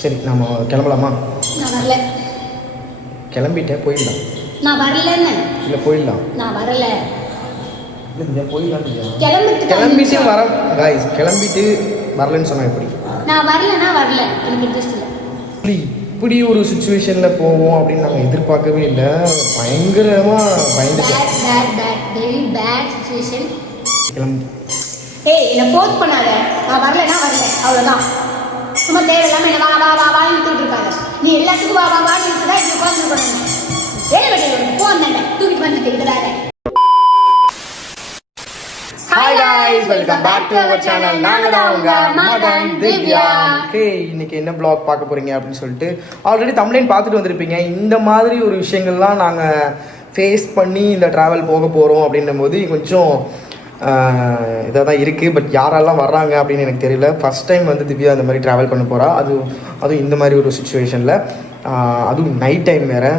சரி நம்ம கிளம்பலாமா? நான் வரல. கிளம்பிட்டேன், போயிடலாம். நான் வரலன்னு. இல்லை போயிடலாம். நான் வரல. இல்லை போயிடலாம். கிளம்பிட்டு வர காய்ஸ், கிளம்பிட்டு வரலன்னு சொன்னா எப்படி? நான் வரலன்னா வரல, எனக்கு இன்ட்ரெஸ்ட் இல்லை. இப்படி ஒரு சுச்சுவேஷனில் போவோம் அப்படின்னு நாங்கள் எதிர்பார்க்கவே இல்லை. பயங்கரமாக பயந்துட்டோம். Very bad situation. கிளம்பி என்னை போஸ்ட் பண்ணாத. நான் வரலன்னா வரல, அவ்வளோதான். சும்மா தேவையில்லாமல் என்ன வா வா வா வான்னு தூக்கிட்டு இருக்காங்க. நீ எல்லாத்துக்கும் வா வா வான்னு தான் இப்படி உட்காந்து பண்ணணும். வேலை வெட்டி போன் தானே தூக்கிட்டு வந்துட்டு இருக்கிறாரு. Hi guys, welcome back to our channel. நாங்க தான் உங்க மதன் திவ்யா. இன்னைக்கு என்ன vlog பார்க்க போறீங்க அப்படின்னு சொல்லிட்டு ஆல்ரெடி தம்ப்நெயில் பார்த்துட்டு வந்திருப்பீங்க. இந்த மாதிரி ஒரு விஷயங்கள்லாம் நாங்கள் ஃபேஸ் பண்ணி இந்த ட்ராவல் போக போகிறோம் அப்படின்னும் போது கொஞ்சம் இதாக தான் இருக்குது. பட் யாரெல்லாம் வர்றாங்க அப்படின்னு எனக்கு தெரியல. ஃபஸ்ட் டைம் வந்து திவ்யா அந்த மாதிரி ட்ராவல் பண்ண போகிறா. அதுவும் இந்த மாதிரி ஒரு சுச்சுவேஷனில், அதுவும் நைட் டைம் வேறு.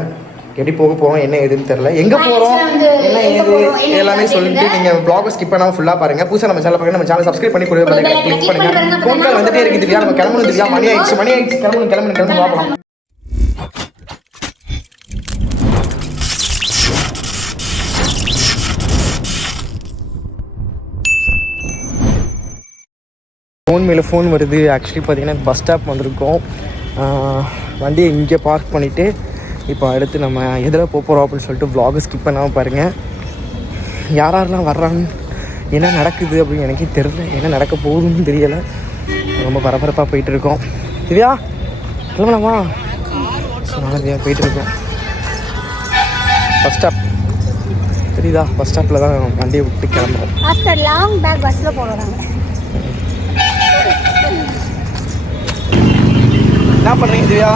எப்படி போக போகிறோம், என்ன ஏதுன்னு தெரியல, எங்கே போகிறோம், என்ன ஏது எல்லாமே சொல்லிட்டு நீங்கள் ப்ளாகை ஸ்கிப் பண்ணாமல் ஃபுல்லாக பாருங்கள். புதுசாக நம்ம சேனல் பாருங்கள், நம்ம சேனல் சப்ஸ்கிரைப் பண்ணி கூட கிளிக் பண்ணுங்கள். ஃபோன் கால் வந்துட்டே இருக்குது திவ்யா. நம்ம கிளம்பணும் திவ்யா, மணி ஆயிடுச்சு கிளம்பணும் பார்க்கலாம். ஃபோன் மேலே ஃபோன் வருது. ஆக்சுவலி பார்த்தீங்கன்னா பஸ் ஸ்டாப் வந்திருக்கோம். வண்டியை இங்கே பார்க் பண்ணிவிட்டு இப்போ அடுத்து நம்ம எதில் போகிறோம் அப்படின்னு சொல்லிட்டு vlog ஸ்கிப் பண்ணாமல் பாருங்கள். யாரெல்லாம் வர்றாங்க, என்ன நடக்குது அப்படின்னு எனக்கே தெரியல, என்ன நடக்க போகுதுன்னு தெரியலை. ரொம்ப பரபரப்பாக போயிட்டுருக்கோம். திவ்யா கிளம்பலாமா? திவ்யா போயிட்டுருக்கோம். பஸ் ஸ்டாப் தெரியுதா? பஸ் ஸ்டாப்பில் தான் வண்டியை விட்டு கிளம்புறோம். ஆஃப்டர் லாங் பேக் பஸ்ஸில் போகிறாங்க. என்ன பண்ணுறீங்க திவ்யா?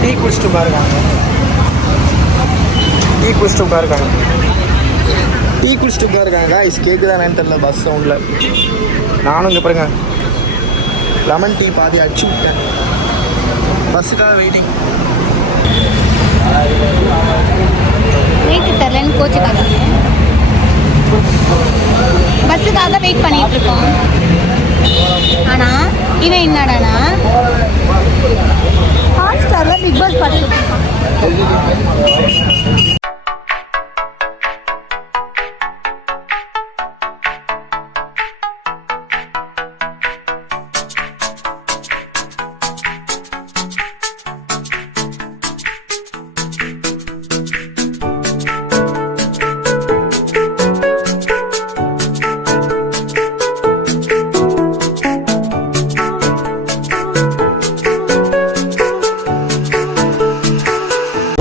டீ குடிச்சிட்டு உட்காருக்காங்க. டீ குடிச்சிட்டு உட்காருக்காங்க. கேட்குதா என்னன்னு தெரியல பஸ் சவுண்டில். நானும் இங்கே பாருங்க லெமன் டீ பாதி அடிச்சு விட்டேன். பஸ்ஸுக்காக வெயிட்டிங். வெயிட் தரலன்னு கோச்சுக்காக பஸ்ஸுக்காக வெயிட் பண்ணிட்டு இருக்கோம். ஆனால் இவன் என்னடானா ஹாட்ஸ்டாரில் பிக் பாஸ் பார்த்துட்டு இருக்கான்.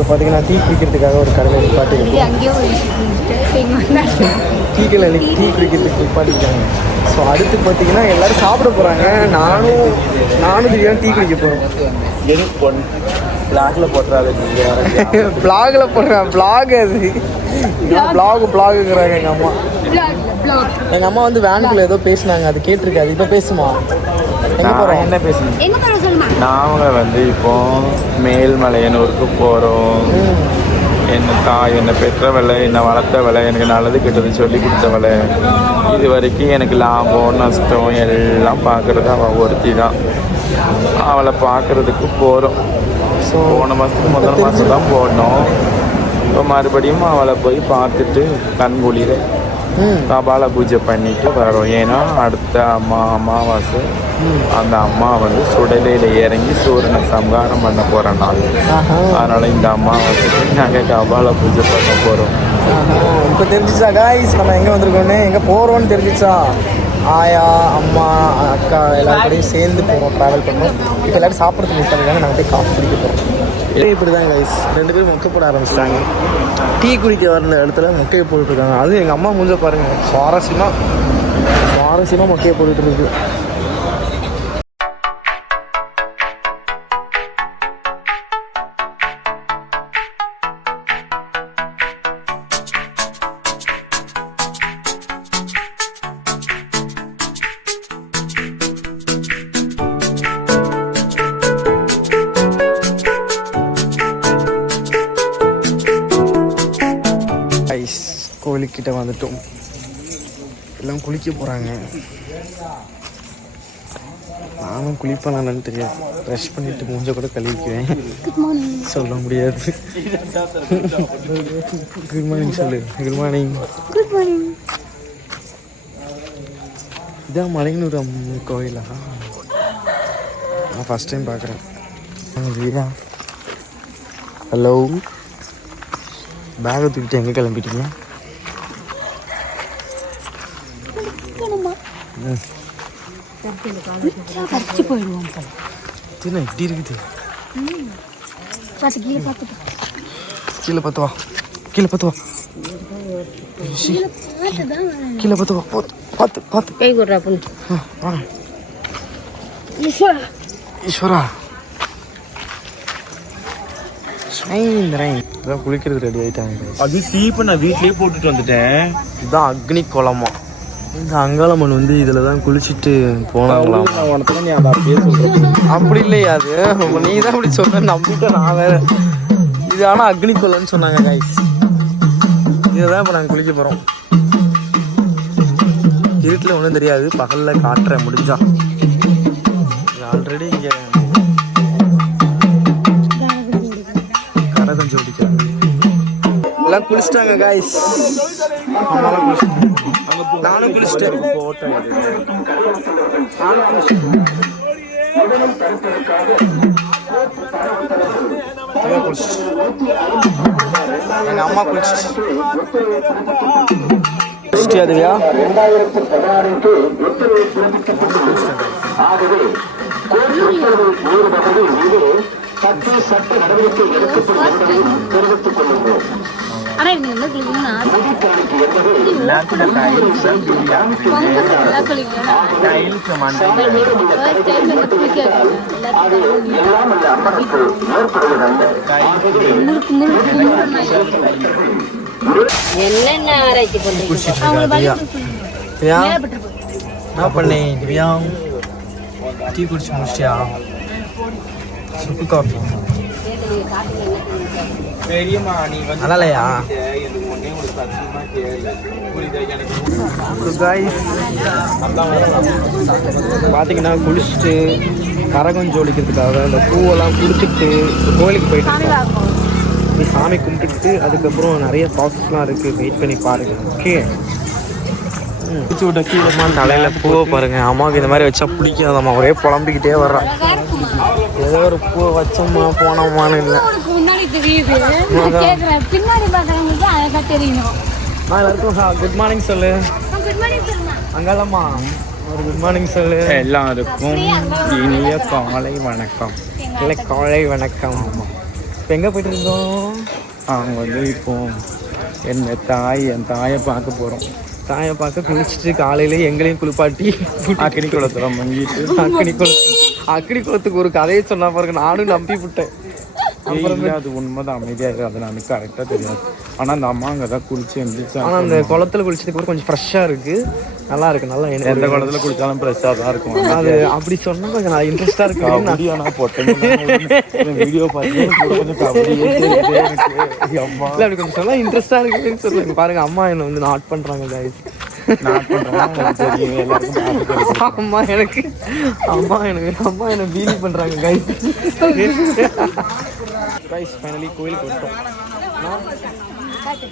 பார்த்தீங்கன்னா டீ குடிக்கிறதுக்காக ஒரு கடையில் நிப்பாட்டி அங்கேயோ டீ குடிக்கிறதுக்கு நிப்பாட்டிருக்காங்க. ஸோ அடுத்து பார்த்தீங்கன்னா எல்லோரும் சாப்பிட போகிறாங்க. நானும் திவ்யா டீ குடிக்க போகிறோம். பிளாகில் போடுறேன். பிளாக் அது பிளாகுங்கிறாங்க எங்கள் அம்மா. எங்கள் அம்மா வந்து வேனுக்குள்ளே ஏதோ பேசினாங்க, அது கேட்டிருக்காது. இப்போ பேசுமா? எங்கே போகிறோம், என்ன பேசணும்? நாங்கள் வந்து இப்போ மேல்மலையனூருக்கு போகிறோம். என்னை பெற்றவளை, என்னை வளர்த்தவளை, எனக்கு நல்லது கெட்டது சொல்லி கொடுத்தவளை, இது வரைக்கும் எனக்கு லாபம் நஷ்டம் எல்லாம் பார்க்குறது அவள் ஒருத்தி தான். அவளை பார்க்குறதுக்கு போகிறோம். ஸோ போன மாதத்துக்கு முதல் மாதம் தான் போனோம். இப்போ மறுபடியும் அவளை போய் பார்த்துட்டு கண்குளிர கபால பூஜை பண்ணிட்டு வரோம். ஏன்னா அடுத்த அமாவாசை அந்த அம்மா வந்து சுடலையில் இறங்கி சூரியனை சம்ஹாரம் பண்ண போகிற நாள். அதனால் இந்த அமாவாசைக்கு நாங்கள் கபால பூஜை பண்ண போகிறோம். இப்போ தெரிஞ்சிச்சா காய்ஸ் நம்ம எங்கே வந்திருக்கோன்னு, எங்கே போகிறோன்னு தெரிஞ்சிச்சா? ஆயா, அம்மா, அக்கா எல்லாருக்கூடையும் சேர்ந்து போகிறோம், ட்ராவல் பண்ணோம். இப்போ எல்லோரும் சாப்பிட்றதுக்கு நிற்கிறாங்க. நாங்கள் போய் காஃபி குடிக்க போகிறோம். இப்படி தான் கைஸ் 2 பேரும் மொக்கை போட ஆரம்பிச்சிட்டாங்க. டீ குடிக்க வர இடத்துல மொக்கையை போட்டுட்ருக்காங்க. அதுவும் எங்கள் அம்மா மூஞ்ச பாருங்கள், சுவாரஸ்யமாக மொக்கையை போட்டுட்ருக்கு. கோயிலுக்கிட்ட வந்துட்டோம். எல்லாம் குளிக்க போகிறாங்க. நானும் குளிப்பேனான்னு தெரியாது. ப்ரஷ் பண்ணிட்டு மூஞ்ச கூட கழுவிக்குவேன். Good morning. சொல்ல முடியாது. குட் மார்னிங் சொல்லு. Good morning. Good morning. இதான் மலையனூர் கோயிலா? நான் ஃபஸ்ட் டைம் பார்க்குறேன். வீரா, ஹலோ. பேகை தூக்கிட்டு எங்கே கிளம்பிட்டீங்க? கரைச்சி போயிடுவோம். என்ன இப்படி இருக்குது? கீழே பார்த்துட்டு கீழே பார்த்து வா. கீழே பார்த்து வா. கீழே பார்த்து வா. பார்த்து பார்த்து கை கொடுறா பொண்ணு. வாங்க. ஈஸ்வரா. ஈஸ்வரா. இதான் குளிக்கிறது ரெடி ஆகிட்டாங்க. அது சீப்பை நான் வீட்லேயே போட்டுட்டு வந்துட்டேன். இதுதான் அக்னி குளமா. இந்த அங்காளம்மன் வந்து இதில் தான் குளிச்சுட்டு போனாங்களாம். நீ அதை அப்படியே சொல்கிறேன். அப்படி இல்லையா? அது நீ தான் அப்படி சொல்ற, நம்பிட்டேன் நான் வேற. இது ஆனால் அக்னி குளம்னு சொன்னாங்க கைஸ். இதை தான் இப்போ நாங்கள் குளிக்க போகிறோம். இருட்டில் ஒன்றும் தெரியாது, பகலில் காட்டுறேன் முடிஞ்சா. ஆல்ரெடி இங்கே கரை கொஞ்சம் பிடிக்கிறாங்க. எல்லாம் குளிச்சிட்டாங்க கைஸ். நானும் குளிச்சிட்டேன். போட்டோ எங்க அம்மா குளிச்சுட்டு அதுவியா ஆனா இது என்ன குளிக்கணும்னு ஆசை. என்னென்ன ஆராய்ச்சி என்ன பண்ணேன் திவ்யா? டீ குடிச்சு முடிச்சிட்டியா? சுக்கு காஃபி பெரியம்மா நீ வந்து அதனாலயா? எனக்கு ஒன்னே ஒரு சத்தியமா கேளு. புரியுதா? எனக்கு பார்த்தீங்கன்னா குளிச்சுட்டு கரகம் ஜோடிக்கிறதுக்காக இந்த பூவெல்லாம் கொடுத்துட்டு கோயிலுக்கு போயிட்டு போய் சாமி கும்பிட்டுட்டு அதுக்கப்புறம் நிறைய ப்ராசஸ்லாம் இருக்குது. வெயிட் பண்ணி பாருங்க. ஓகே. குச்சி விட்ட கீழே தலையில் பூவை பாருங்க. அம்மாவுக்கு இந்த மாதிரி வச்சா பிடிக்காதம்மா, ஒரே புலம்பிக்கிட்டே வர்றான். ஏதோ ஒரு பூவை வச்சோம்மா போனோம்மான்னு இல்லை. முன்னாடி தெரியுது, பின்னாடி பார்க்குறவங்களுக்கு அழகா தெரியணும். நான் எல்லாருக்கும் குட் மார்னிங் சொல்லு. குட் மார்னிங் சொல்லுங்க. அங்கல்லம்மா ஒரு குட் மார்னிங் சொல்லு. எல்லாருக்கும் இனிய காலை வணக்கம். இல்லை காலை வணக்கம். ஆமாம். இப்போ எங்கே போய்ட்டு இருந்தோம்? அவங்க வந்து இப்போ என் தாயை பார்க்க போகிறோம். தாயை பார்க்க குளிச்சுட்டு காலையில எங்களையும் குளிப்பாட்டி அக்னி குளத்துல மங்கிட்டு அக்னி குளத்துக்கு ஒரு கதையை சொன்னா பாருங்க. நானும் நம்பி விட்டேன். அது உண்மைதான், அமைதியாக அது எனக்கு கரெக்டாக தெரியாது. ஆனால் அந்த அம்மா அங்கே தான் குளிச்சு எழுந்திரிச்சு. ஆனால் அந்த குளத்துல குளிச்சதுக்கு அப்புறம் கொஞ்சம் ஃப்ரெஷ்ஷாக இருக்கு, நல்லா இருக்கு. நல்லா எந்த குளத்துல குளிச்சாலும் ஃப்ரெஷ்ஷாக தான் இருக்கும். அது அப்படி சொன்னா கொஞ்சம் நான் இன்ட்ரெஸ்டாக இருக்கு. வீடியோ நான் போட்டேன், வீடியோ பார்த்து அப்படி கொஞ்சம் சொன்னா இன்ட்ரெஸ்டாக இருக்குன்னு சொல்லுங்க. பாருங்க அம்மா என்னை வந்து நாட் பண்றாங்க guys. அம்மா என்ன வீலி பண்றாங்க guys. ஃபைனலி கோயிலுக்கு வந்துட்டோம்.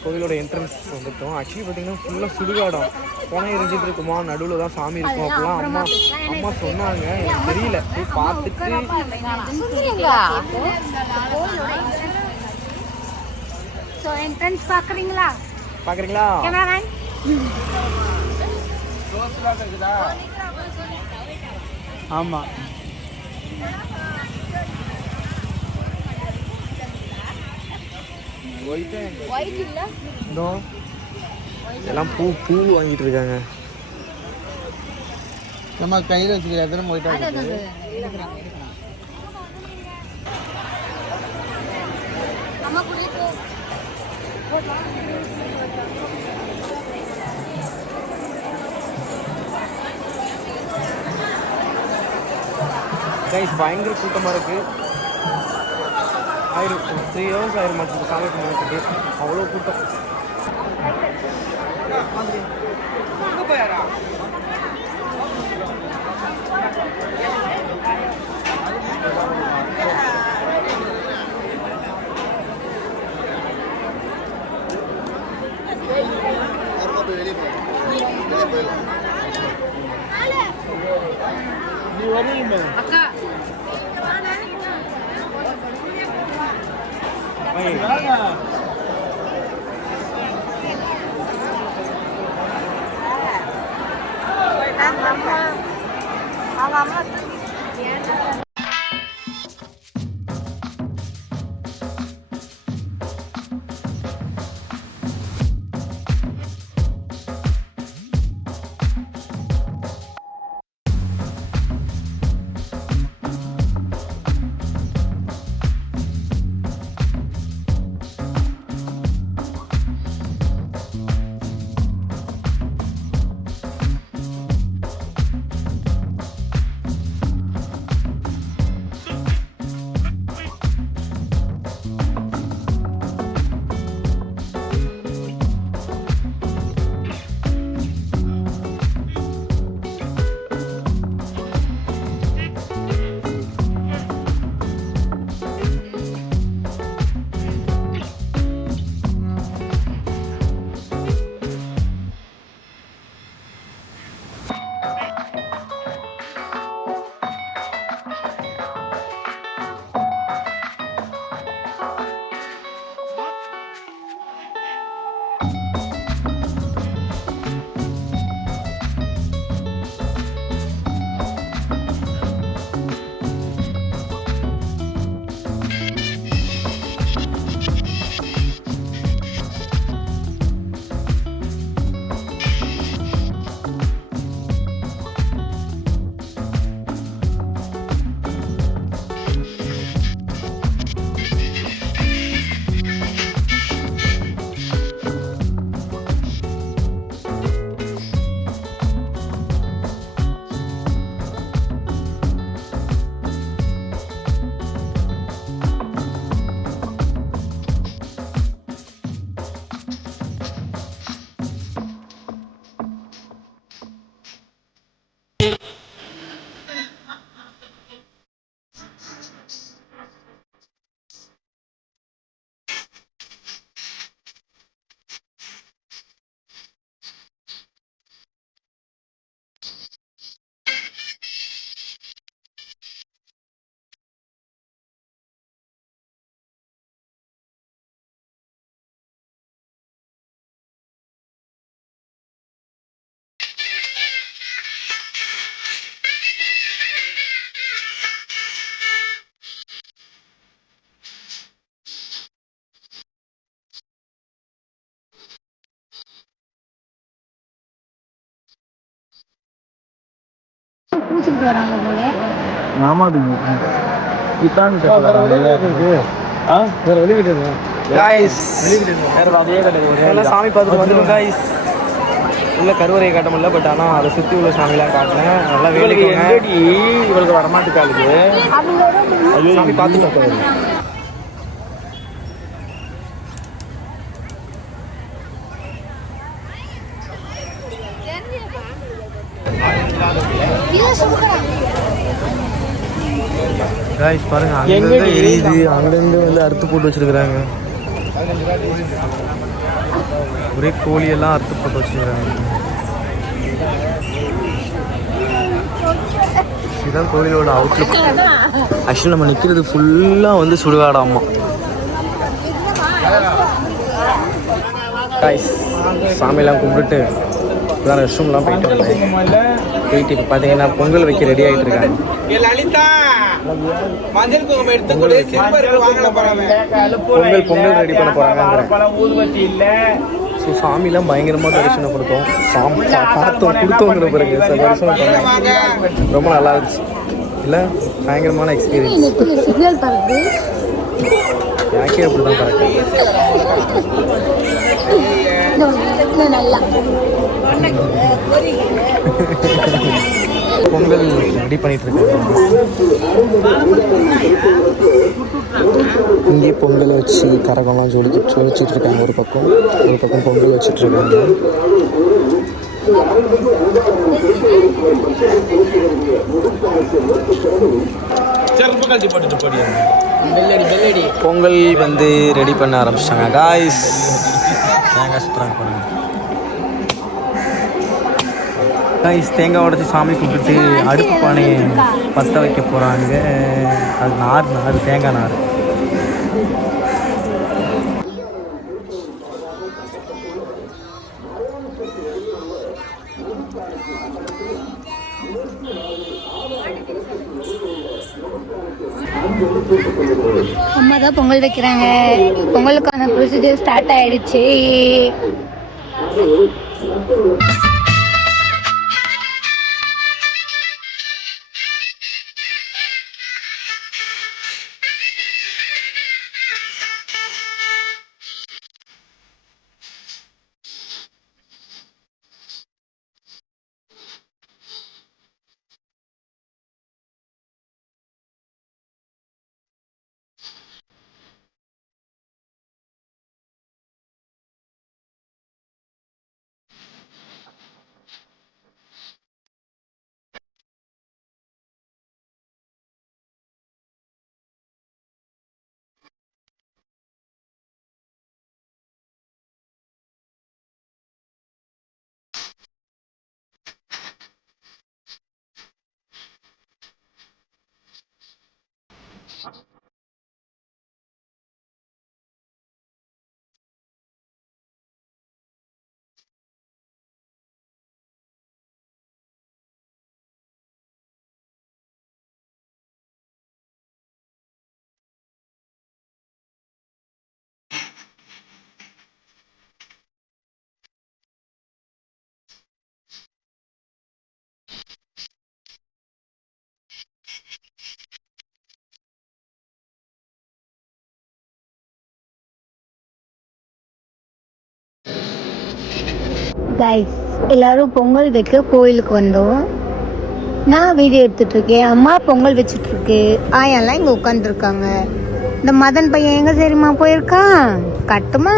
கோயிலோட என்ட்ரன்ஸ் வந்துட்டோம். ஆக்சுவலி பார்த்தீங்கன்னா ஃபுல்லாக சுடுகாடம், போனால் எரிஞ்சிட்டு இருக்குமா, நடுவில் தான் சாமி இருக்கும் அப்படிலாம் அம்மா சொன்னாங்க. எனக்கு தெரியல, போய் பார்த்துட்டு பார்க்குறீங்களா? ஆமாம். எல்லாம் பூ வாங்கிட்டு இருக்காங்க. நம்ம கையில் வச்சுக்கிற இடத்துல போயிட்டாங்க. பயங்கர கூட்டமாக இருக்கு. 3 hours ஆயிரம் மாட்டேங்குது சாமி கும்பிட்டு, அவ்வளோ கூட்டம். பூச்சிட்டு வராங்க போல. சாமி பார்த்துட்டு வந்துடும் காய்ஸ். உள்ள கருவறையை காட்ட முடியல, பட் ஆனால் அதை சுற்றி உள்ள சாமிலாம் காட்டினேன். நல்லா வேலைக்கு இவளுக்கு வரமாட்டுக்காளுக்கு சாமி பார்த்துட்டு காய்ஸ் பாருங்க, அங்கே எரியுது, அங்கேருந்து வந்து அறுத்து போட்டு வச்சிருக்கிறாங்க. ஒரே கோழியெல்லாம் அறுத்து போட்டு வச்சிருக்கிறாங்க. இதுதான் கோழியோட அவுட்லுக். ஆக்சுவலி நம்ம நிற்கிறது ஃபுல்லாக வந்து சுடுகாடாமா. காய்ஸ் சாமியெல்லாம் கும்பிட்டுட்டு இதான் ரெஸ்ட் ரூம்லாம் போயிட்டு போயிட்டு இப்போ பார்த்தீங்கன்னா பொங்கல் வைக்க ரெடி ஆகிட்டு இருக்காங்க. பொங்கல் ரெடி பண்ண போகிறாங்க. ஸோ சாமிலாம் பயங்கரமாக தரிசனப்படுத்தோம். கொடுத்தோங்கிற பிறகு தரிசனம் பண்ணோம். ரொம்ப நல்லா இருந்துச்சு இல்லை? பயங்கரமான எக்ஸ்பீரியன்ஸ். யாக்கே அப்படி தான் கரெக்டாக பொங்கல் ரெடி பண்ணிட்டு இருக்காங்க. இங்கே பொங்கல் வச்சு கரகம்லாம் ஜொலிச்சிட்டு இருக்காங்க. ஒரு பக்கம் பொங்கல் வச்சுட்டு இருக்காங்க. பொங்கல் வந்து ரெடி பண்ண ஆரம்பிச்சிட்டாங்க காய்ஸ். தேங்காய் சுற்றுறாங்க பாருங்க காய்ஸ். தேங்காய் உடச்சி சாமி கும்பிட்டு அடுப்பு பானையை பற்ற வைக்க போகிறாங்க. அது நார் தேங்காய் நார். அம்மா தான் பொங்கல் வைக்கிறாங்க. பொங்கலுக்கான ப்ரொசீஜர் ஸ்டார்ட் ஆயிடுச்சு. கைஸ், எல்லாரும் பொங்கல் வைக்க கோயிலுக்கு வந்தோம். நான் வீடியோ எடுத்துட்டு இருக்கேன். அம்மா பொங்கல் வச்சுட்டு இருக்கு. ஆயெல்லாம் இங்க உட்காந்துருக்காங்க. இந்த மதன் பையன் எங்க சரிம்மா போயிருக்கான்? கட்டுமா?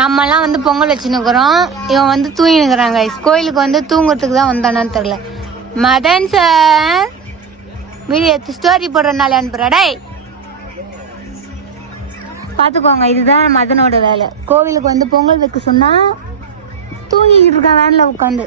நம்மலாம் வந்து பொங்கல் வச்சுன்னுக்குறோம். இவன் வந்து தூங்கினுக்குறாங்க. கோயிலுக்கு வந்து தூங்குறதுக்கு தான் வந்தானான்னு தெரியல. மதன் சார் வீடியோ எடுத்து ஸ்டோரி போடுறதுனால அனுப்புறாடே. பார்த்துக்கோங்க, இதுதான் மதனோட வேலை. கோவிலுக்கு வந்து பொங்கல் வைக்க சொன்னா தூங்கிக்கிட்டு இருக்கான் வேன்ல உட்காந்து.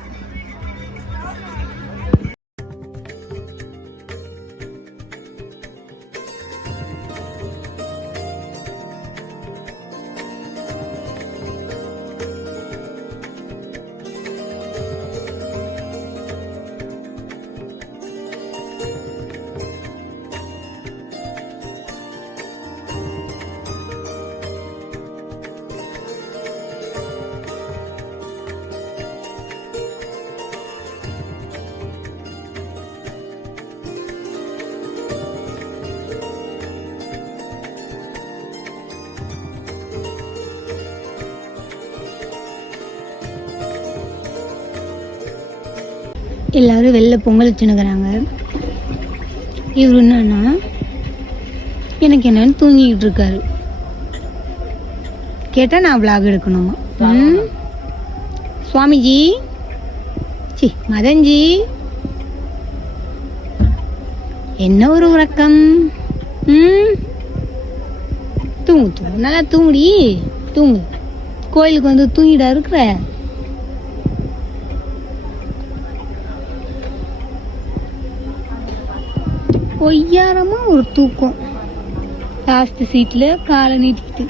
எல்லாரும் வெளில பொங்கல் வச்சுன்னுக்குறாங்க. இவர் என்னன்னா எனக்கு என்னன்னு தூங்கிக்கிட்டு இருக்காரு. கேட்டால் நான் விளாக் எடுக்கணுமா? சுவாமிஜி, சி மதன்ஜி, என்ன ஒரு உறக்கம். தூங்கு தூங்கு, நல்லா தூங்குடி, தூங்கு. கோயிலுக்கு வந்து தூங்கிடா இருக்கிற. பொய்யாரமா ஒரு தூக்கம். லாஸ்ட் சீட்ல காலை நீட்டிக்கிட்டு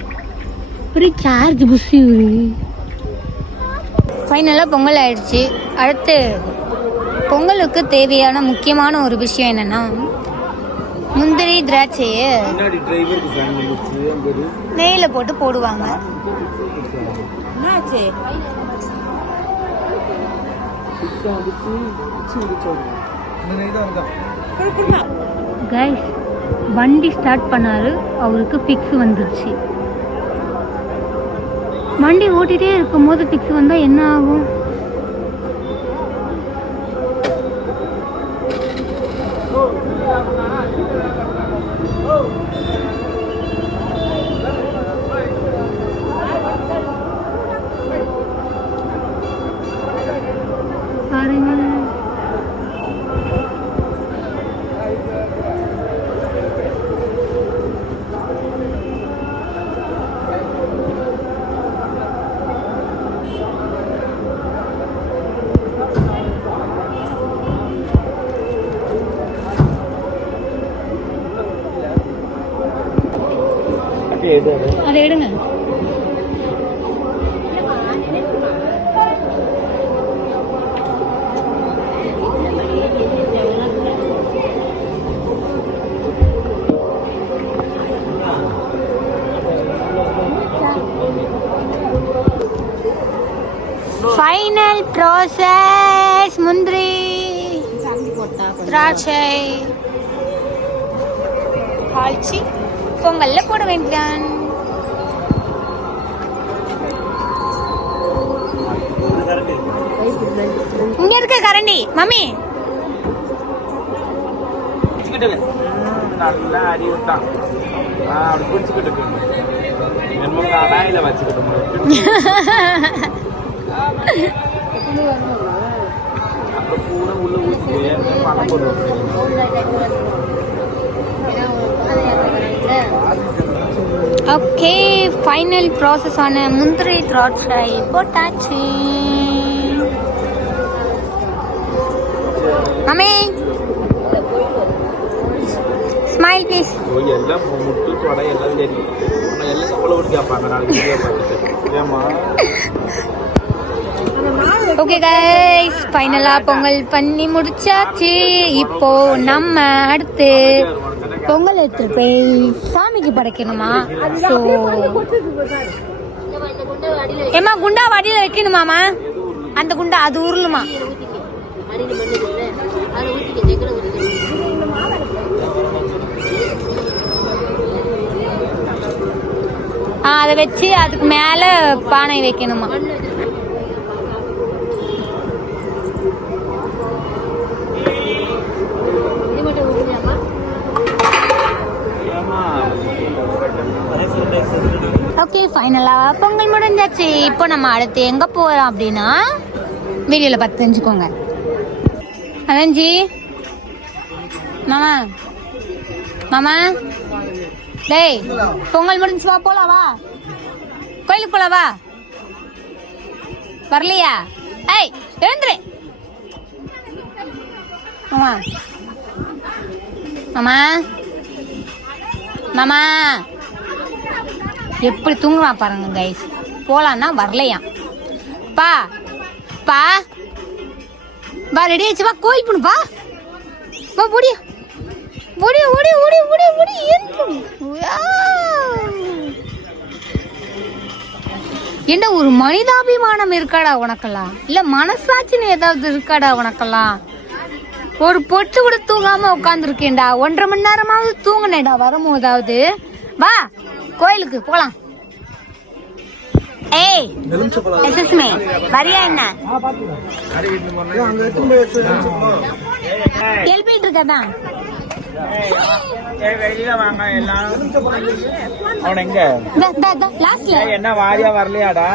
ஒரு சார்ஜ் புஷி. ஃபைனலாக பொங்கல் ஆயிடுச்சு. அடுத்து பொங்கலுக்கு தேவையான முக்கியமான ஒரு விஷயம் என்னன்னா, முந்திரி திராட்சையை நெய்யில போட்டு போடுவாங்க. கைஸ், வண்டி ஸ்டார்ட் பண்ணாரு. அவருக்கு ஃபிக்ஸ் வந்துருச்சு. வண்டி ஓட்டிகிட்டே இருக்கும் போது ஃபிக்ஸ் வந்தால் என்ன ஆகும்? பாருங்க, ஓகே இது அதை எடுங்க. Final process. முந்திரி, திராட்சை தாளிச்சு பொங்கல்ல போட வேண்டியதான். இங்க இருக்க கரண்டி மம்மி. நல்லா அறிவு தான். அப்படி பிடிச்சிக்கிட்டு என்ன கடாயில வச்சுக்கிட்டு கூட உள்ள ஊற்றி பணம் போடுவோம். ஓகே, ஃபைனல் ப்ராசஸ் ஆன முந்திரி திராட்சை போட்டாச்சு. Mummy smile please. எல்லாம் முட்டு தொடை எல்லாம் தெரியும். எல்லாம் எவ்வளோ கேட்பாங்க நாளைக்கு வீடியோ பார்த்துட்டு. ஏமா ஓகே கைஸ், ஃபைனலா பொங்கல் பண்ணி முடிச்சாச்சு. இப்போ நம்ம அடுத்து பொங்கல் எடுத்துட்டு போய் சாமிக்கு படைக்கணுமா? ஸோ ஏமா குண்டா வடியில வைக்கணுமாமா? அந்த குண்டா அது உருளுமா? அதை வச்சு அதுக்கு மேல பானை வைக்கணுமா? ஓகே, ஃபைனலா பொங்கல் முடிஞ்சாச்சு. இப்போ நம்ம அடுத்து எங்க போறோம் அப்படின்னா வீடியோல பார்த்து தெரிஞ்சுக்கோங்க. அனஞ்சி மாமா, மாமா டேய், பொங்கல் முடிஞ்சு வா போலாம். வா கோயிலுக்கு போலாம். வா வரலையா? ஏய் எழுந்துரு மாமா. மாமா மாமா எப்படி தூங்குவான் பாருங்க கைஸ். போலான்னா வரலையா? பா பா வா, ரெடி ஆச்சு. வா கோயில் போணும். வா வா, ஓடியா ஓடியா ஓடியா ஓடியா ஓடியா ஓடியா. என்ன ஒரு மனிதாபிமானம் இருக்காடா உனக்கெல்லாம்? இல்ல மனசாட்சின்னு ஏதாவது இருக்காடா உனக்கெல்லாம்? ஒரு பொட்டு கூட தூங்காம உட்காந்துருக்கேன்டா. 1.5 மணி நேரமாவது தூங்குனேடா வரும்போதாவது. வா கோயிலுக்கு போலாம். ஏய் எஸ்எஸ்மே வரியா? என்ன எழுப்பிட்டு இருக்கதான். என்ன வாரியா வரலையாடா?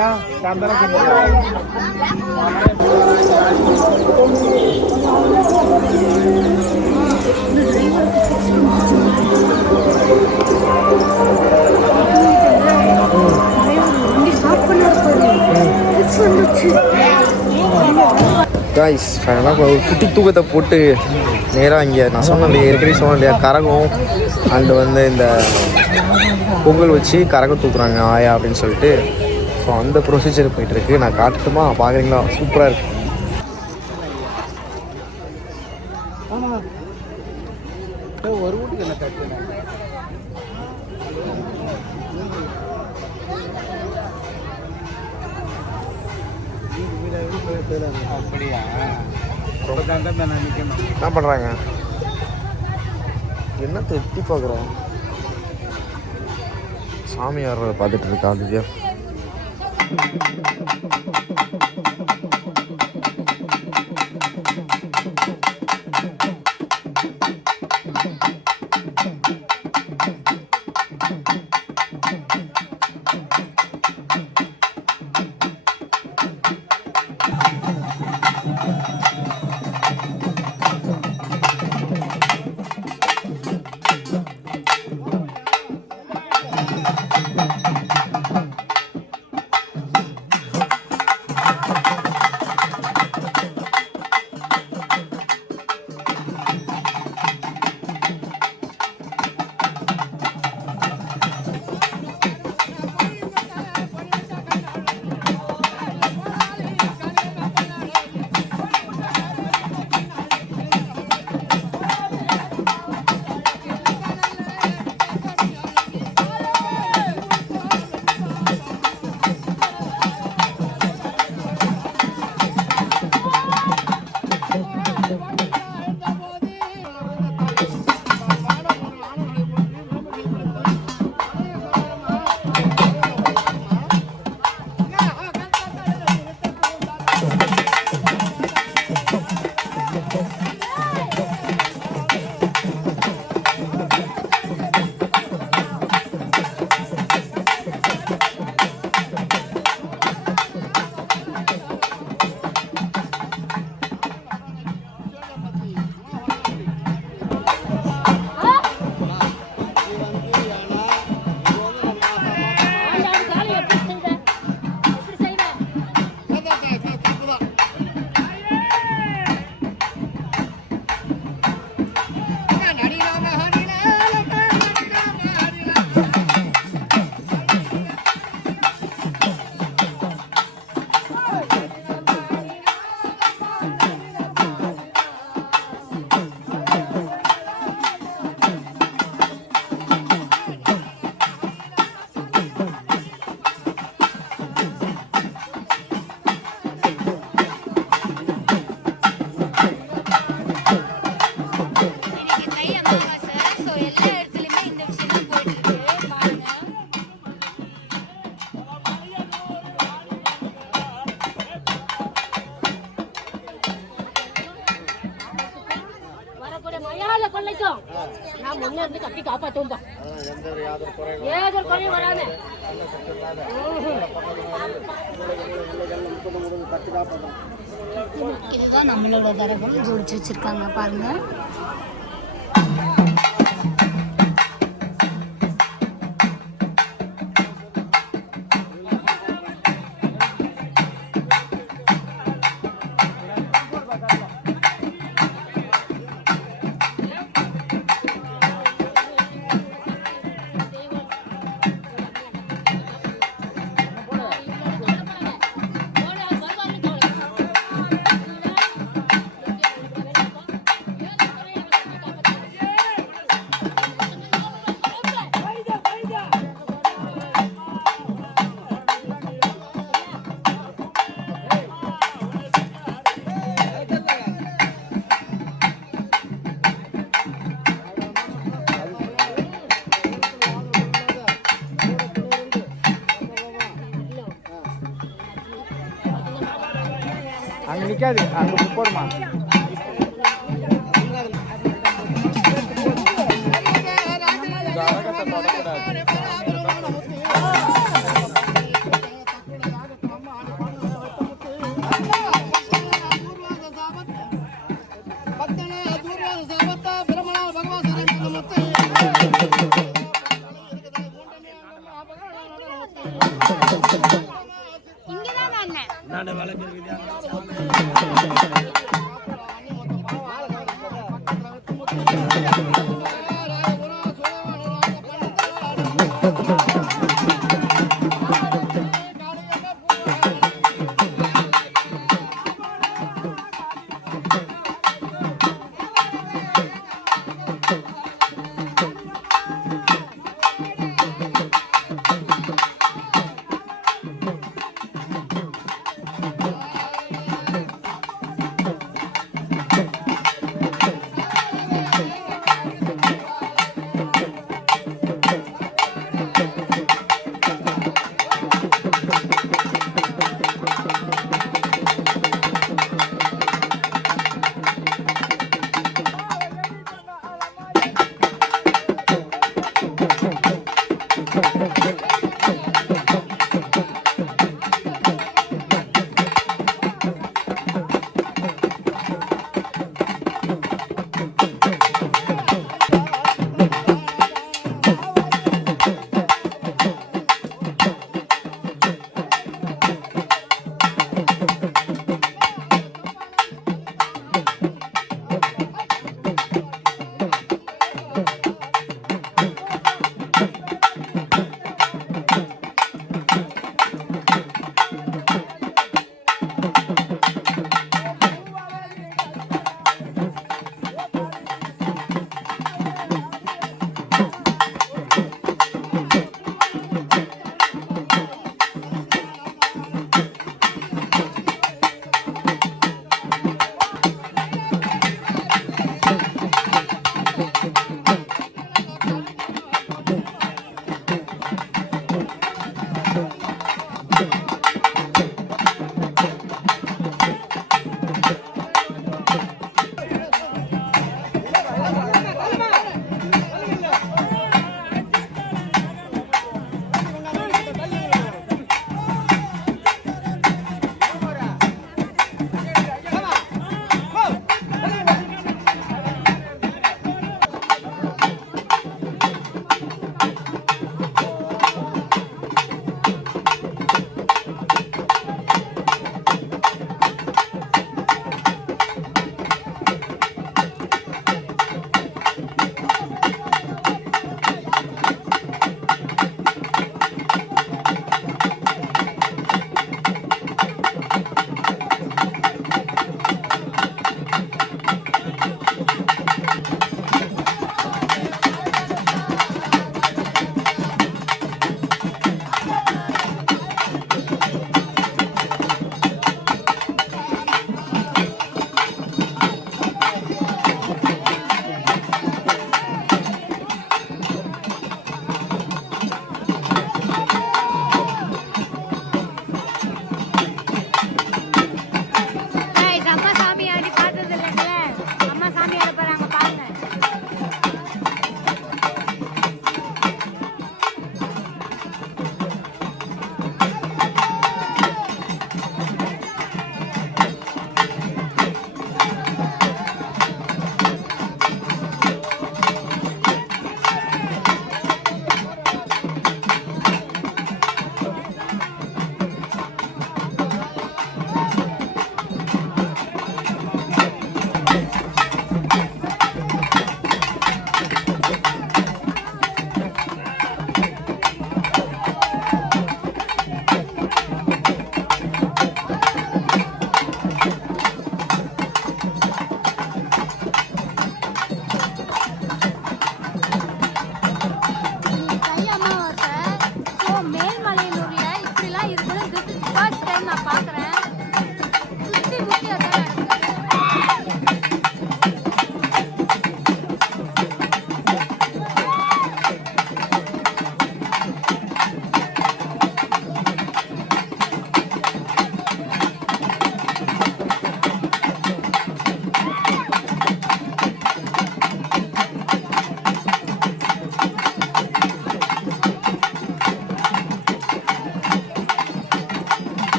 காய்ஸ் ஃபைனலாக ஒரு குட்டி தூக்கத்தை போட்டு நேராக இங்கே நான் சொன்னேன் இல்லையா, ஏற்கனவே சொன்னேன் இல்லையா, கரகம் அண்டு வந்து இந்த பொங்கல் வச்சு கரகம் தூக்குறாங்க ஆயா அப்படின்னு சொல்லிட்டு. ஸோ அந்த ப்ரொசீஜர் போயிட்டுருக்கு. நான் காட்டுட்டுமா? பார்க்குறீங்களா? சூப்பராக இருக்குது. ஒரு வீட்டுக்கு என்ன கட்டுறேன் அப்படியா? என்ன பண்ணுறாங்க? என்ன எட்டி பார்க்குறோம்? சாமி வர்றதை பார்த்துட்டு இருக்கா திவ்யா. இருந்து கட்டி காப்பாற்றும்பா. ஏதோ குறையும் வராது. இதுதான் நம்மளோட தரகம் ஜோடிச்சு வச்சிருக்காங்க பாருங்க. அங்கே நிற்காது, அங்கே போடுமா. இங்கதான் நான்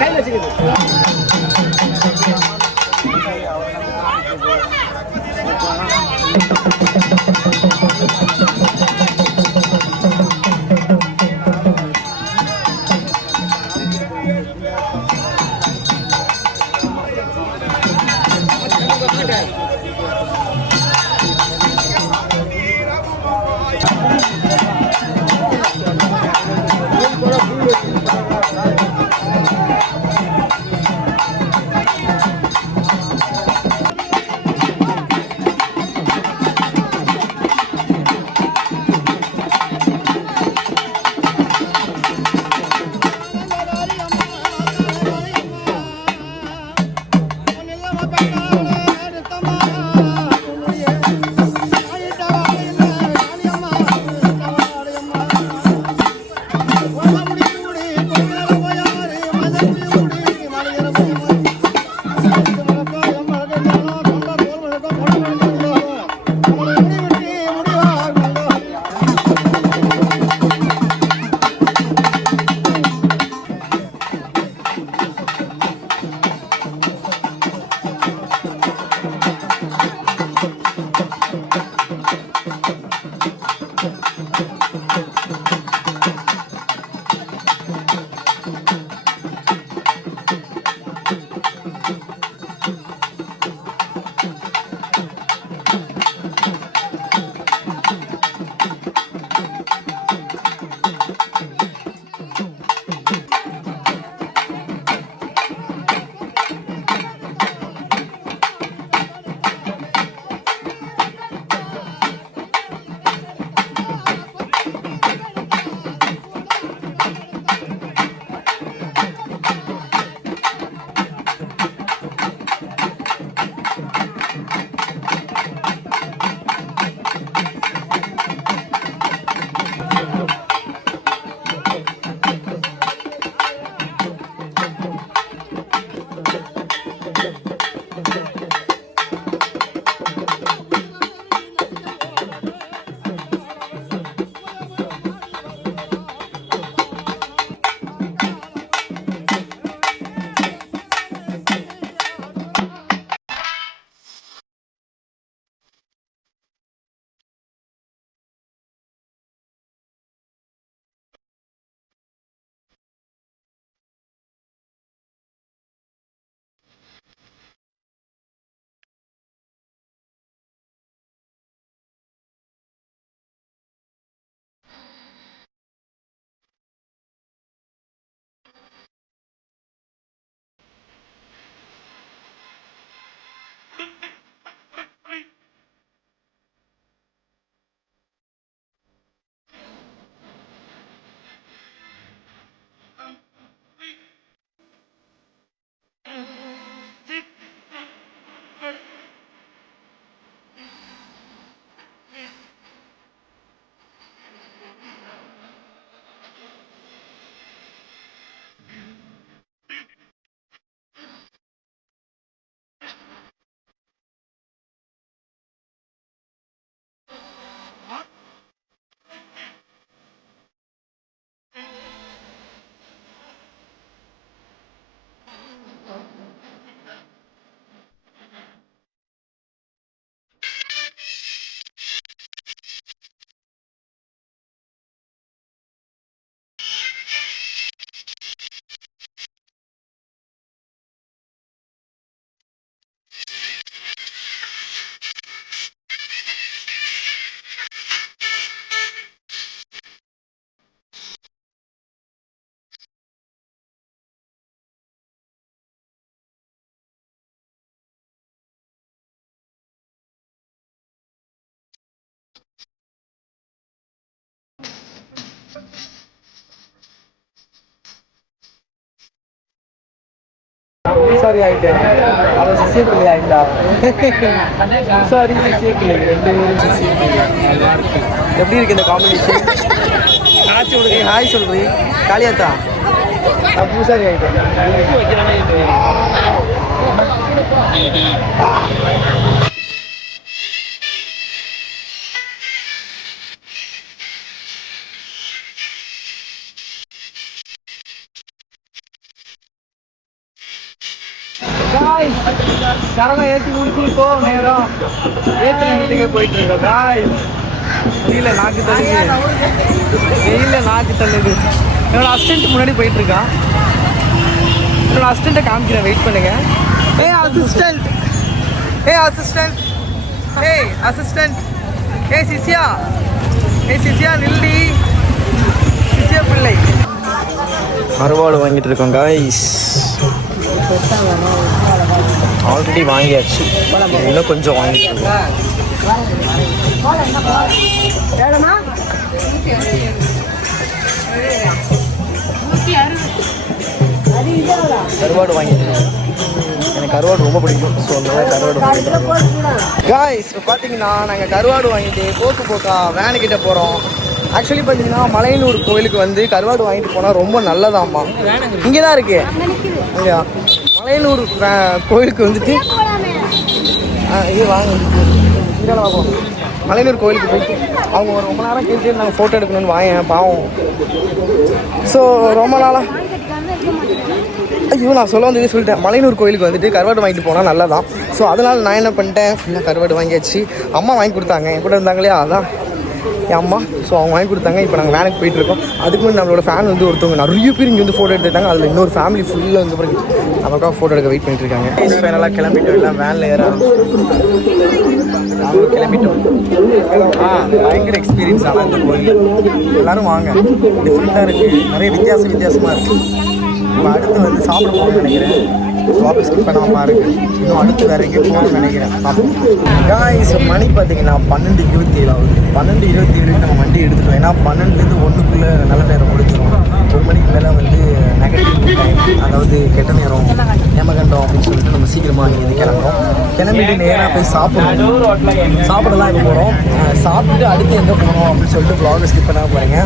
கையில் வச்சுக்கிது. சாரி ஆயிட்டேன். அவன் சிசிய பிள்ளை ஆயிட்டா. சாரி சிசிய பிள்ளை, 2 பேரும் சிசிய பிள்ளை. எப்படி இருக்கு இந்த காம்பினேஷன்? ஹாய் சொல்றீ காளியாத்தா. பூசாரி ஆயிட்டேன். காய்ஸ் கரணம் ஏற்றி முடிச்சு இப்போ நேரம் ஏற்றி வீட்டுக்கு போயிட்டு இருக்கோம் காய்ஸ். வெயில நாக்கு தள்ளுது. என்னோட அசிஸ்டன்ட் முன்னாடி போயிட்டு இருக்கான். என்னோட அசிஸ்டண்ட்டை காமிக்கிறேன், வெயிட் பண்ணுங்க. ஏய் அசிஸ்டன்ட், ஏய் அசிஸ்டன்ட், ஏய் அசிஸ்டன்ட், ஏய் சிசியா, ஏய் சிசியா நில்லி, சிசியா பிள்ளை. கருவாடு வாங்கிட்டு இருக்கோம் காய்ஸ். ஆல்ரெடி வாங்கியாச்சு, இன்னும் கொஞ்சம் வாங்கிட்டு இருக்கோம். கருவாடு வாங்கிட்டு இருக்கோம். எனக்கு கருவாடு ரொம்ப பிடிக்கும். ஸோ அதனால கருவாடு வாங்கிட்டு காய்ஸ். இப்போ பார்த்தீங்கன்னா நாங்கள் கருவாடு வாங்கிட்டு போக்கா வேனுக்கிட்ட போகிறோம். ஆக்சுவலி பார்த்தீங்கன்னா மலையனூர் கோயிலுக்கு வந்து கருவாடு வாங்கிட்டு போனால் ரொம்ப நல்லதாம்மா. இங்கே தான் இருக்கு. இங்கே மலையனூர் கோயிலுக்கு வந்துட்டு இது வாங்க இங்கே வாங்க. மலையனூர் கோயிலுக்கு போயிட்டு அவங்க ஒரு ரொம்ப நேரம் கேட்டு நாங்கள் ஃபோட்டோ எடுக்கணும்னு வாங்க பாவம். ஸோ ரொம்ப நாளாக ஐயோ நான் சொல்ல வந்து சொல்லிட்டேன். மலையனூர் கோயிலுக்கு வந்துட்டு கருவாடு வாங்கிட்டு போனால் நல்லா தான். ஸோ அதனால் நான் என்ன பண்ணிட்டேன், ஃபுல்லாக கருவாடு வாங்கியாச்சு. அம்மா வாங்கி கொடுத்தாங்க, என் கூட இருந்தாங்க இல்லையா, அதான் என் அம்மா. ஸோ அவங்க வாங்கி கொடுத்தாங்க. இப்போ நாங்கள் வேனுக்கு போயிட்டுருக்கோம். அதுக்கு முன்னாடி நம்மளோட ஃபேன் வந்து ஒருத்தவங்க நிறைய பேர் இங்கே வந்து ஃபோட்டோ எடுத்துட்டாங்க. அதில் இன்னொரு ஃபேமிலி ஃபுல்லாக வந்து பிறகு நமக்காக ஃபோட்டோ எடுக்க வெயிட் பண்ணிட்டு இருக்காங்க. ஃபைனலாக கிளம்பிட்டோம், எல்லாம் வேனில் ஏற கிளம்பிட்டோம். பயங்கர எக்ஸ்பீரியன்ஸ் ஆனால் இந்த கோயில் எல்லோரும் வாங்க. டிஃப்ரெண்ட்டாக இருக்குது, நிறைய வித்தியாசமாக இருக்குது. இப்போ அடுத்து வந்து சாப்பிட போகணும்னு நினைக்கிறேன். வாபஸ் ஸ்கிப் பண்ணாமல் பாருங்க. இன்னும் அடுத்து வேறு எங்கேயும் போகணும்னு நினைக்கிறேன். காய்ஸ் மணி பார்த்தீங்கன்னா 12:27 ஆகுது. 12:27 நம்ம வண்டி எடுத்துட்டோம். ஏன்னா 12லேருந்து 1க்குள்ளே நல்ல நேரம் முடிச்சிடும். 1 மணிக்கு மேலே வந்து நெகட்டிவ் டைம், அதாவது கெட்ட நேரம், ஏமகண்டம் அப்படின்னு சொல்லிட்டு நம்ம சீக்கிரமாக இங்கே கிளம்புறோம். கிளம்பிட்டு நேராக போய் சாப்பிடலாம் இங்கே போகிறோம். சாப்பிட்டு அடுத்து எங்கே போகணும் அப்படின்னு சொல்லிட்டு vlog ஸ்கிப் பண்ணாமல் பாருங்க.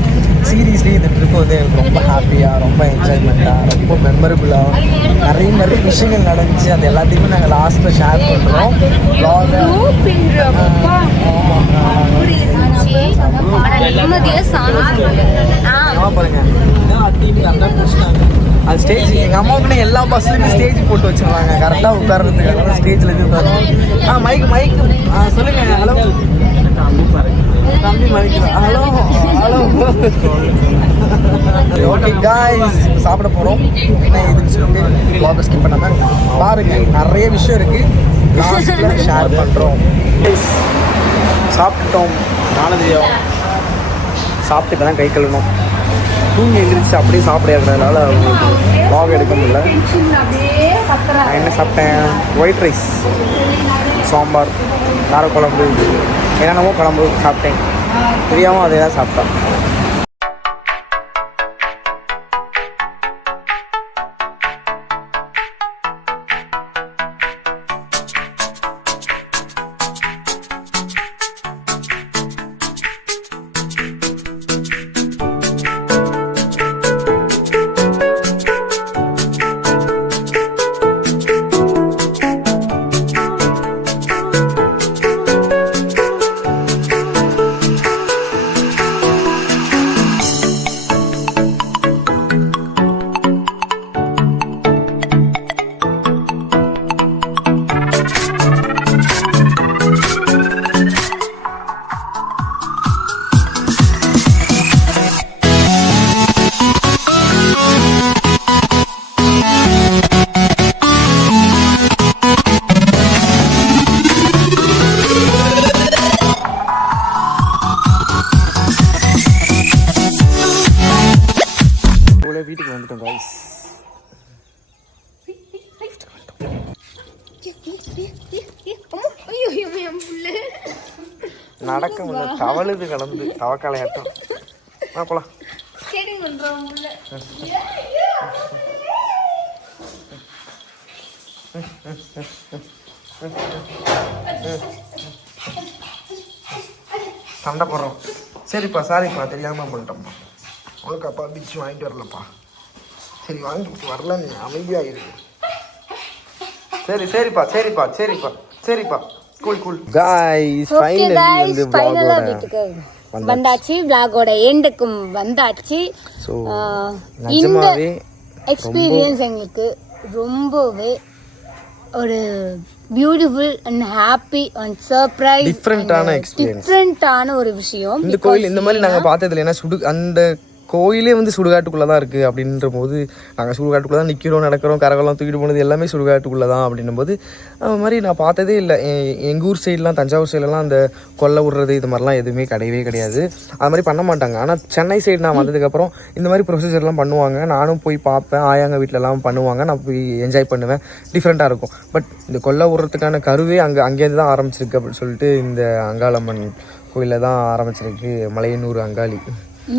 சீரியஸ்லி இந்த ட்ரிப் வந்து எனக்கு ரொம்ப ஹாப்பியாக, ரொம்ப என்ஜாய்மெண்ட்டாக, ரொம்ப மெமரபுளாக நிறைய விஷயங்கள் நடந்துச்சு. அது எல்லாத்தையுமே நாங்கள் லாஸ்ட்டில் ஷேர் பண்ணுறோம். பாருங்க அது ஸ்டேஜ் எங்கள் அம்மாவுக்குன்னு எல்லா பஸ்லையுமே ஸ்டேஜ் போட்டு வச்சுருவாங்க கரெக்டாக உட்கார்றதுக்கு. அதனால ஸ்டேஜில் இருந்து உட்காரு. மைக்கு சொல்லுங்கள். ஹலோ தம்பி மைக்கு. ஹலோ ஓகே காய்ஸ் சாப்பிட போகிறோம். என்ன இதுன்னு சொல்லிட்டு vlog ஸ்கிப் பண்ணாமல் பாருங்கள். நிறைய விஷயம் இருக்குது, லாஸ்ட்டில் ஷேர் பண்ணுறோம். சாப்பிட்டுட்டோம். நானும் சாப்பிட்டு இப்போ தான் கை கழுவணும். தூங்கி எழுந்திரிச்சு அப்படியே சாப்பிடாதனால அவங்களுக்கு vlog எடுக்க முடியல. நான் என்ன சாப்பிட்டேன், ஒயிட் ரைஸ், சாம்பார், காரக்குழம்பு, என்னென்னமோ குழம்பு சாப்பிட்டேன். தெரியாமல் அதே தான் சாப்பிட்டேன். வீட்டுக்கு வந்துட்டோம் காய்ஸ். நடக்க முடியல, தவழுது கலந்து தவக்காலையாட்டம். போலாம். சண்டை போடுறோம். சரிப்பா சாரிப்பா தெரியாமல் பண்ணிட்டோம்ப்பா. உனக்கு அப்பா பிச்சு வாங்கிட்டு வரலப்பா. சரி வாங்கிட்டு வரல, நீ அமைதியாக இருக்கு. சரிப்பா கூல் गाइस ஃபைனலா வீட்டுக்கு வந்தாச்சு. vlog-ஓட எண்டுக்கும் வந்தாச்சு. இந்த எக்ஸ்பீரியன்ஸ் எங்களுக்கு ரொம்பவே ஒரு beautiful and happy and surprise டிஃப்ரெண்டான எக்ஸ்பீரியன்ஸ். டிஃப்ரெண்டான ஒரு விஷயம். இந்த கோயில் இந்த மாதிரி நாங்கள் பார்த்தது இல்லை. ஏன்னா அந்த கோயிலே வந்து சுடுகாட்டுக்குள்ளே தான் இருக்குது அப்படின்ற போது நாங்கள் சுடுகாட்டுக்குள்ளே தான் நிற்கிறோம், நடக்கிறோம், கரகெல்லாம் தூக்கிட்டு போனது எல்லாமே சுடுகாட்டுக்குள்ளே தான் அப்படின்னும் போது அது மாதிரி நான் பார்த்ததே இல்லை. எங்கள் ஊர் சைட்லாம் தஞ்சாவூர் சைட்லலாம் அந்த கொல்லை விடுறது இது மாதிரிலாம் எதுவுமே கிடையவே கிடையாது. அது மாதிரி பண்ண மாட்டாங்க. ஆனால் சென்னை சைடு நான் வந்ததுக்கப்புறம் இந்த மாதிரி ப்ரொசீஜர்லாம் பண்ணுவாங்க. நானும் போய் பார்ப்பேன், ஆயாங்க வீட்டிலலாம் பண்ணுவாங்க, நான் போய் என்ஜாய் பண்ணுவேன். டிஃப்ரெண்ட்டாக இருக்கும். பட் இந்த கொல்லை விடுறதுக்கான கருவே அங்கேருந்து தான் ஆரம்பிச்சிருக்கு அப்படின்னு சொல்லிட்டு இந்த அங்காளம்மன் கோயிலில் தான் ஆரம்பிச்சிருக்கு. மலையனூர் அங்காளி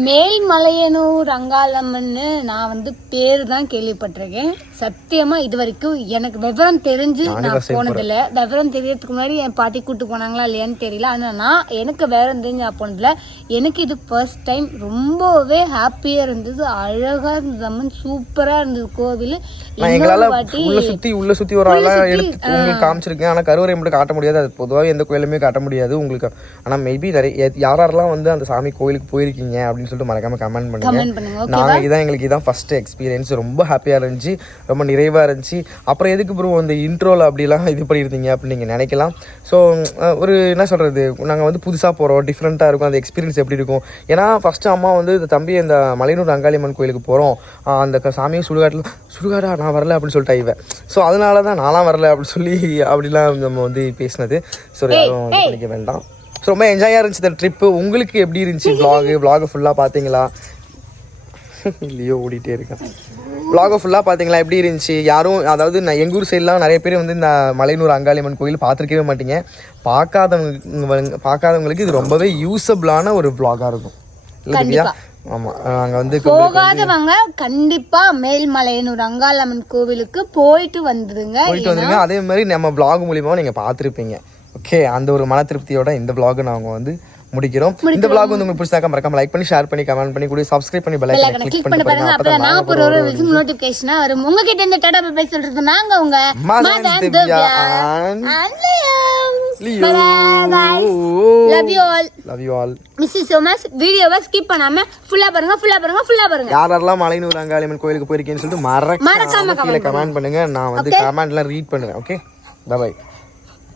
மேல்மலையனூர் அங்காளம்மன்னு நான் வந்து பேர் தான் கேள்விப்பட்டிருக்கேன். சத்தியமா இது வரைக்கும் எனக்கு விவரம் தெரிஞ்சு நான் போனதில்லை. விவரம் தெரியறதுக்கு முன்னாடி என் பாட்டி கூட்டு போனாங்களா இல்லையான்னு தெரியல. ஆனால் நான் எனக்கு விவரம் தெரிஞ்சு நான் போனதில்லை. எனக்கு இது ஃபர்ஸ்ட் டைம். ரொம்பவே ஹாப்பியாக இருந்தது, அழகாக இருந்தது, அம்மன் சூப்பராக இருந்தது கோவில். உள்ள சுத்தி ஒரு ஆளா எடுத்து உங்களுக்கு காமிச்சிருக்கேன். ஆனால் கருவறை மட்டும் காட்ட முடியாது. அது பொதுவாக எந்த கோயிலுமே காட்ட முடியாது உங்களுக்கு. ஆனால் மேபி நிறைய யாரெல்லாம் வந்து அந்த சாமி கோயிலுக்கு போயிருக்கீங்க அப்படின்னு சொல்லிட்டு மறக்காம கமெண்ட் பண்ணுங்க. நாங்கள் எங்களுக்கு இதான் ஃபர்ஸ்ட் எக்ஸ்பீரியன்ஸ். ரொம்ப ஹாப்பியாக இருந்துச்சு, ரொம்ப நிறைவாக இருந்துச்சு. அப்புறம் எதுக்கு ப்ரோ அந்த இன்ட்ரோவில் அப்படிலாம் இது பண்ணியிருந்தீங்க அப்படின்னு நீங்கள் நினைக்கலாம். ஸோ ஒரு என்ன சொல்கிறது, நாங்கள் வந்து புதுசாக போகிறோம், டிஃப்ரெண்ட்டாக இருக்கும், அந்த எக்ஸ்பீரியன்ஸ் எப்படி இருக்கும். ஏன்னா ஃபஸ்ட்டு அம்மா வந்து இந்த தம்பி இந்த மலையனூர் அங்காளியம்மன் கோயிலுக்கு போகிறோம், அந்த சாமியும் சுடுகாடா நான் வரல அப்படின்னு சொல்லிட்டு ஆயிவேன். ஸோ அதனால தான் நான்லாம் வரல அப்படின்னு சொல்லி அப்படிலாம் நம்ம வந்து பேசினது. ஸோ யாரும் இது பண்ணிக்க வேண்டாம். ஸோ ரொம்ப என்ஜாயாக இருந்துச்சு இந்த ட்ரிப்பு. உங்களுக்கு எப்படி இருந்துச்சு? விளாகு ஃபுல்லாக பார்த்தீங்களா? இல்லையோ ஓடிட்டே இருக்கேன். விளாகை ஃபுல்லாக பார்த்தீங்களா? எப்படி இருந்துச்சு? யாரும் அதாவது நான் எங்கள் ஊர் சைட்லாம் நிறைய பேர் வந்து இந்த மலையனூர் அங்காளியம்மன் கோயில் பார்த்துருக்கவே மாட்டீங்க. பார்க்காதவங்களுக்கு இது ரொம்பவே யூஸபிளான ஒரு விளாகாக இருக்கும் இல்லையா? ஆமாம், நாங்கள் வந்து போகாதவங்க கண்டிப்பா மேல்மலையனூர் அங்காளம்மன் கோவிலுக்கு போயிட்டு வந்துருங்க. அதே மாதிரி நம்ம விளாக் மூலியமாக நீங்கள் பார்த்துருப்பீங்க. ஓகே, அந்த ஒரு மன திருப்தியோட இந்த விளாகை நாங்கள் வந்து முடிக்கிறோம். இந்த vlog வந்து உங்களுக்கு பிடிச்சா மறக்காம லைக் பண்ணி ஷேர் பண்ணி கமெண்ட் பண்ணி கூட சப்ஸ்கிரைப் பண்ணி பெல் ஐகானை கிளிக் பண்ணி பாருங்க. அப்பதான் நான் போற ஒரு நோட்டிபிகேஷன் வரும். உங்ககிட்ட இந்த டாடா பை பை சொல்றது நாங்க உங்க Madhan Divya and Leo. Love you all. Love you all. Miss you so much. வீடியோவை ஸ்கிப் பண்ணாம ஃபுல்லா பாருங்க. யாரெல்லாம் மலையனூர் அங்காளியம்மன் கோயிலுக்கு போயிருக்கீங்கன்னு சொல்லிட்டு மறக்காம கீழ கமெண்ட் பண்ணுங்க. நான் வந்து கமெண்ட்லாம் ரீட் பண்ணுவேன். Okay, bye by.